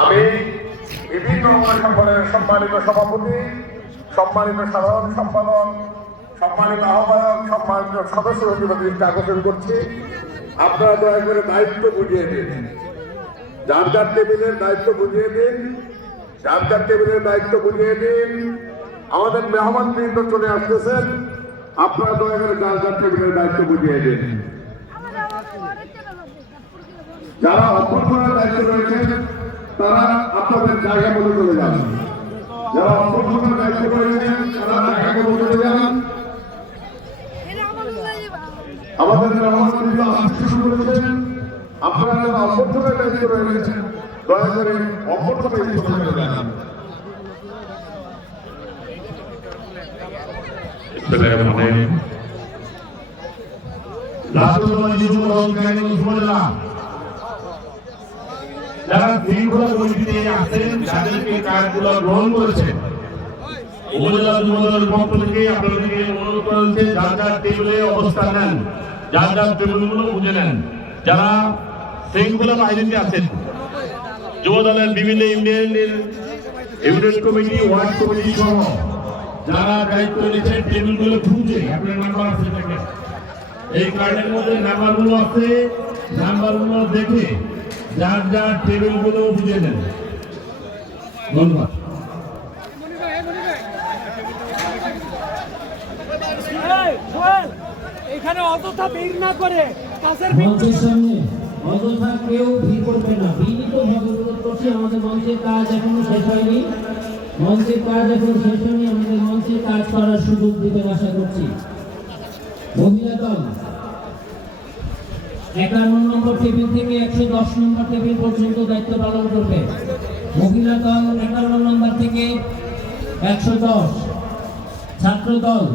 আমি বিভিন্ন সংগঠনের সম্মানিত সভাপতি, সম্মানিত সাধারণ সম্পাদক, সম্মানিত আহ্বায়ক, সম্মানিত সদস্যদের দৃষ্টি আকর্ষণ করছি। আপনারা দয়া করে দায়িত্ব বুঝিয়ে দিন, যার যার টেবিলের দায়িত্ব বুঝিয়ে দিন, যার যার টেবিলের দায়িত্ব বুঝিয়ে দিন। আমাদের মেহমানবৃন্দ চলে আসতেছেন, আপনারা দয়া করে যার যার টেবিলের দায়িত্ব বুঝিয়ে দিন। যারা অভ্যর্থনার দায়িত্ব রয়েছেন তারা আপনাদের জায়গা মতো চলে যান। যারা অভ্যর্থনার দায়িত্ব রয়েছেন তারা জায়গা মতো চলে যান। আমাদের মেহমানবৃন্দ আসতে শুরু করেছেন, আপনারা যারা অভ্যর্থনার দায়িত্ব রয়েছেন দয়া করে অভ্যর্থনার স্থানে চলে যান। যারা শৃঙ্খলা কমিটিতে আছেন তাদেরকে কাজগুলো গ্রহণ করেছেন, উপজেলা যুবদলের পক্ষ থেকে আপনাদেরকে অনুরোধ করা হচ্ছে যার যার টেবিলে অবস্থান নেন, যার যার টেবিলগুলো বুঝে নেন। যারা শৃঙ্খলা বাহিনীতে আছেন, যুবদলের বিভিন্ন ইউনিয়ন কমিটি, ওয়ার্ড কমিটি সহ যারা দায়িত্ব নিয়েছেন টেবিলগুলো খুঁজে আপনার নাম্বার আছে দেখেন, এই কার্ডের মধ্যে নাম্বারগুলো আছে, নাম্বারগুলো দেখে যার যার টেবিলগুলো বুঝে নেন। ধন্যবাদ। এখানে অযথা ভিড় না করে মঞ্চের সামনে অযথা কেউ ভিড় করবে না। বিনীত অনুরোধ করছি, আমাদের মঞ্চের কাজ এখনো শেষ হয়নি, মঞ্চের কাজ এখন শেষ হয়নি, আমাদের মঞ্চের কাজ করার সুযোগ দিতে আশা করছি। মহিলা দল 51 নম্বর টেবিল থেকে 110 নম্বর টেবিল পর্যন্ত দায়িত্ব পালন করবে। মহিলা দল 51 নম্বর থেকে 110, ছাত্র দল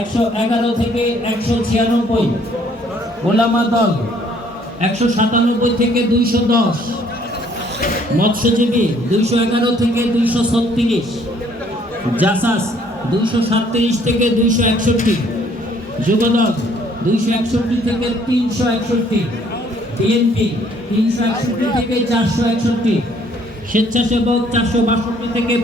111 থেকে 196, ওলামা দল 197 থেকে 210, মৎস্যজীবী 211 থেকে 236, জাসাস 237 থেকে 261, যুবদল 261 থেকে 361, বিএনপি 361 থেকে 461, স্বেচ্ছাসেবক 462 থেকে